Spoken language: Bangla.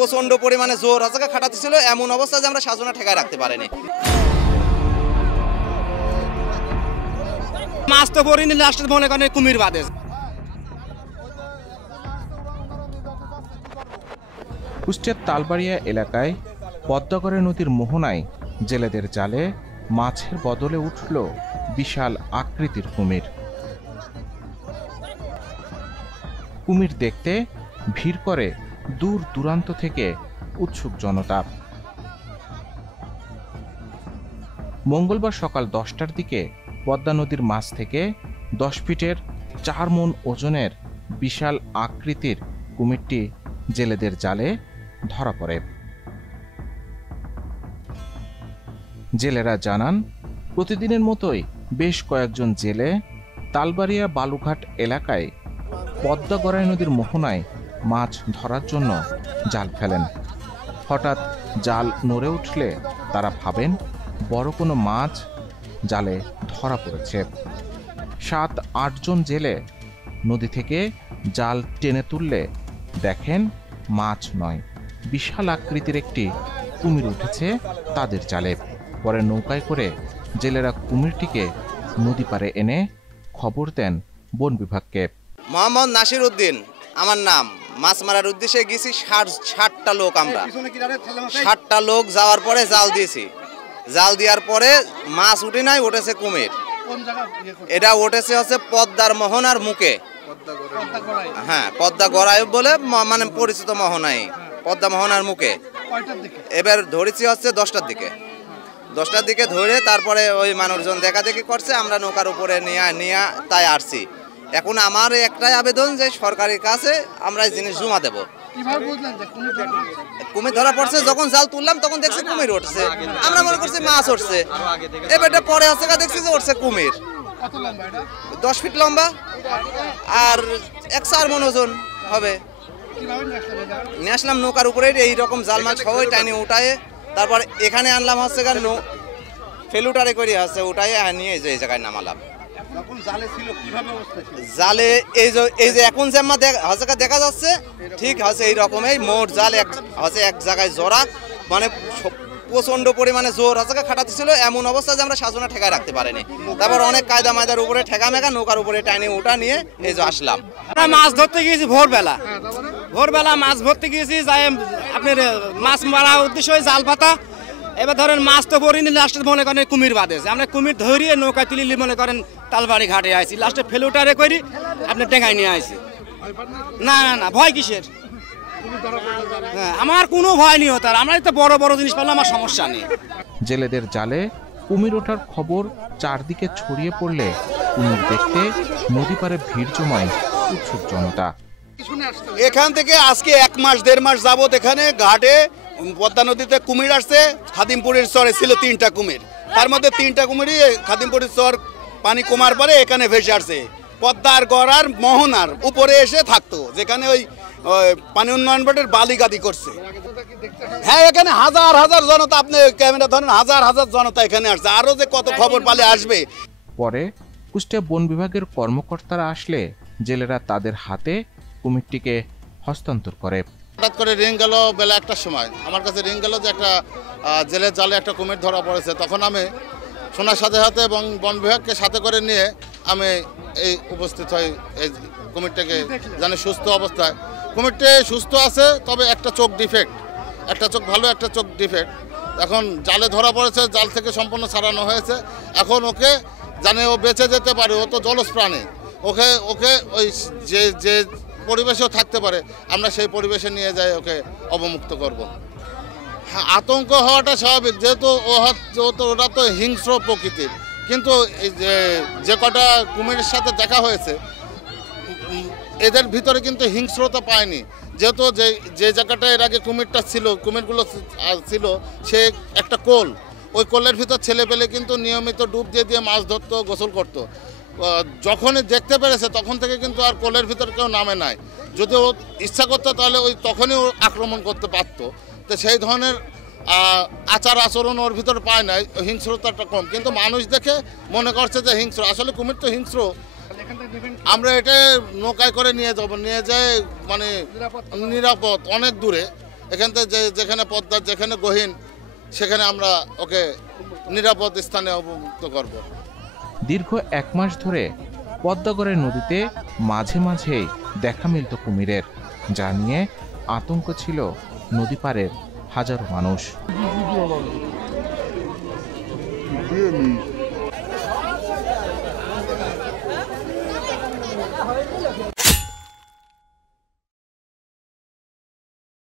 প্রচন্ড পরিমাণে জোর হাজাকে খাটাতে ছিল, এমন অবস্থা যে আমরা সাজনা ঠেকায় রাখতে পারিনি। মাছ তো পড়িনি, লাস্টে মনে করেন কুমির বাদে। কুষ্টিয়ার তালবাড়িয়া এলাকায় পদ্মাগড়া নদীর মোহনায় জেলেদের জালে মাছের বদলে উঠল বিশাল আকৃতির কুমির। কুমির দেখতে ভিড় করে দূর দূরান্ত থেকে উৎসুক জনতা। মঙ্গলবার সকাল 10টার দিকে পদ্মা নদীর মাছ থেকে 10 ফিটের 4 মণ ওজনের বিশাল আকৃতির কুমিরটি জেলেদের জালে ধরা পড়ে। জেলেরা জানান, প্রতিদিনের মতোই বেশ কয়েকজন জেলে তালবাড়িয়া বালুঘাট এলাকায় পদ্মাগড়া নদীর মোহনায় মাছ ধরার জন্য জাল ফেলেন। হঠাৎ জাল নড়ে উঠলে তারা ভাবেন বড় কোনো মাছ জালে ধরা পড়েছে। 7-8 জন জেলে নদী থেকে জাল টেনে তুললে দেখেন মাছ নয়, বিশাল আকৃতির একটি কুমির উঠেছে তাদের জালে। পরে নৌকায় করে জেলেরা কুমিরটিকে নদী পাড়ে এনে খবর দেন বন বিভাগকে। মোহাম্মদ নাসির উদ্দিন আমার নাম। মাছ মারার উদ্দেশ্যে গেছি, 60টা লোক, আমরা 60টা লোক যাওয়ার পরে জাল দিয়েছি। জাল দেওয়ার পরে মাছ উঠে নাই, উঠেছে কুমির। এটা উঠেছে হচ্ছে পদ্মার মোহনার মুখে, হ্যাঁ পদ্মা গড়াই বলে মানে পরিচিত মোহনাই, পদ্মা মোহনার মুখে। এবার ধরেছি হচ্ছে 10টার দিকে ধরে তারপরে ওই মানুষজন দেখা দেখি করছে, আমরা নৌকার উপরে নিয়ে তাই আসছি। এখন আমার একটাই আবেদন যে সরকারের কাছে আমরা এই জিনিস জমা দেব। কুমির ধরা পড়ছে, যখন জাল তুললাম তখন দেখছি কুমির উঠছে, আমরা মনে করছি মাছ উঠছে। এবারটা পরে হচ্ছে দেখছি যে উঠছে কুমির, 10 ফিট লম্বা আর 1-4 মণ ওজন হবে। নিয়ে আসলাম নৌকার উপরে, এইরকম জাল মাছ সবাই টাইনে উঠায়, তারপর এখানে আনলাম হচ্ছে ফেলুটারে করে হচ্ছে উঠায় নিয়ে এই জায়গায় নামালাম। জালে এই যে এখন যে আমার দেখা যাচ্ছে ঠিক আছে এই রকমই মোট জাল এক জায়গায় জোড়া, মানে প্রচন্ড পরিমাণে জোর হাজাকে খাটাতে ছিল, এমন অবস্থা যে আমরা সাজনা ঠেকায় রাখতে পারিনি। তারপর অনেক কায়দা মায়দার উপরে ঠেকা মেঘা নৌকার উপরে টাইনে উঠা নিয়ে এই যে আসলাম। আমরা মাছ ধরতে গিয়েছি ভোরবেলা মাছ ধরতে গিয়েছি, যাই আপনার মাছ মারা উদ্দেশ্য জাল পাতা। এবার ধরেন মাছ তো পড়িনি, লাস্টে মনে করেন কুমির বাদে। আমরা কুমির ধরিয়ে নৌকায় তুলিলি মনে করেন তালবাড়ি ঘাটে আইছি, লাস্টে ফেলুটারে করি আপনি টেঙ্গাই নিয়ে আইছি। না ভয় কিসের, হ্যাঁ আমার কোনো ভয় নেই তার, আমরা তো বড় জিনিস পেলাম, আমার সমস্যা নেই। জেলেদের জালে কুমির ওঠার খবর চারদিকে ছড়িয়ে পড়লে কুমির দেখতে নদী পাড়ে ভিড় জমায় উৎসুক জনতা। এখান থেকে আজকে 1 মাস 1.5 মাস যাবত এখানে ঘাটে পদ্মা নদীতে কুমির আসছে। খাদিমপুরের চরে ছিল 3টা কুমির, তার মধ্যে 3টা কুমিরই খাদিমপুরের চর পানি কমার পরে এখানে ভেসে আসছে। পদ্মার গড়ার মোহনার উপরে এসে থাকতো, যেখানে ওই পানি উন্নয়ন বোর্ডের বালিগাদি করছে। হ্যাঁ এখানে হাজার জনতা, আপনি ক্যামেরা ধরেন, হাজার জনতা এখানে আসছে, আরো যে কত খবর পালে আসবে। পরে কুষ্টিয়া বন বিভাগের কর্মকর্তারা আসলে জেলেরা তাদের হাতে কুমিরটিকে হস্তান্তর করে। হঠাৎ করে রিং গেল বেলা 1টার সময়, আমার কাছে রিং গেল যে একটা জেলের জালে একটা কুমির ধরা পড়েছে। তখন আমি শোনার সাথে সাথে এবং বন বিভাগকে সাথে করে নিয়ে আমি এই উপস্থিত হই এই কুমিরটাকে, জানি সুস্থ অবস্থায়। কুমিরটি সুস্থ আছে, তবে একটা চোখ ডিফেক্ট, একটা চোখ ভালো, একটা চোখ ডিফেক্ট। এখন জালে ধরা পড়েছে, জাল থেকে সম্পূর্ণ ছাড়ানো হয়েছে। এখন ওকে জানে ও বেঁচে যেতে পারে, ও তো জলজ প্রাণী, ওকে ওই যে পরিবেশেও থাকতে পারে, আমরা সেই পরিবেশে নিয়ে যাই ওকে অবমুক্ত করব। হ্যাঁ আতঙ্ক হওয়াটা স্বাভাবিক, যেহেতু ওটা তো হিংস্র প্রকৃতির। কিন্তু যে কটা কুমিরের সাথে দেখা হয়েছে এদের ভিতরে কিন্তু হিংস্রতা পায়নি, যেহেতু যে জায়গাটা এর আগে কুমিরগুলো ছিল সে একটা কোল, ওই কোলের ভিতর ছেলে পেলে কিন্তু নিয়মিত ডুব দিয়ে মাছ ধরতো, গোসল করতো। যখনই দেখতে পেরেছে তখন থেকে কিন্তু আর কোলের ভিতর কেউ নামে নাই। যদি ও ইচ্ছা করতো তাহলে তখনই ও আক্রমণ করতে পারতো। তো সেই ধরনের আচার আচরণ ওর ভিতরে পায় নাই, হিংস্রতাটা কম। কিন্তু মানুষ দেখে মনে করছে যে হিংস্র, আসলে কুমির তো হিংস্র। আমরা এটা নৌকায় করে নিয়ে যাই মানে নিরাপদ, অনেক দূরে এখান থেকে যেখানে পদ্মার যেখানে গহীন সেখানে আমরা ওকে নিরাপদ স্থানে অবমুক্ত করব। দীর্ঘ 1 মাস ধরে পদ্মাগড়ের নদীতে মাঝে মাঝেই দেখা মিলত কুমিরের, যা নিয়ে আতঙ্ক ছিল নদী পাড়ের হাজারো মানুষ।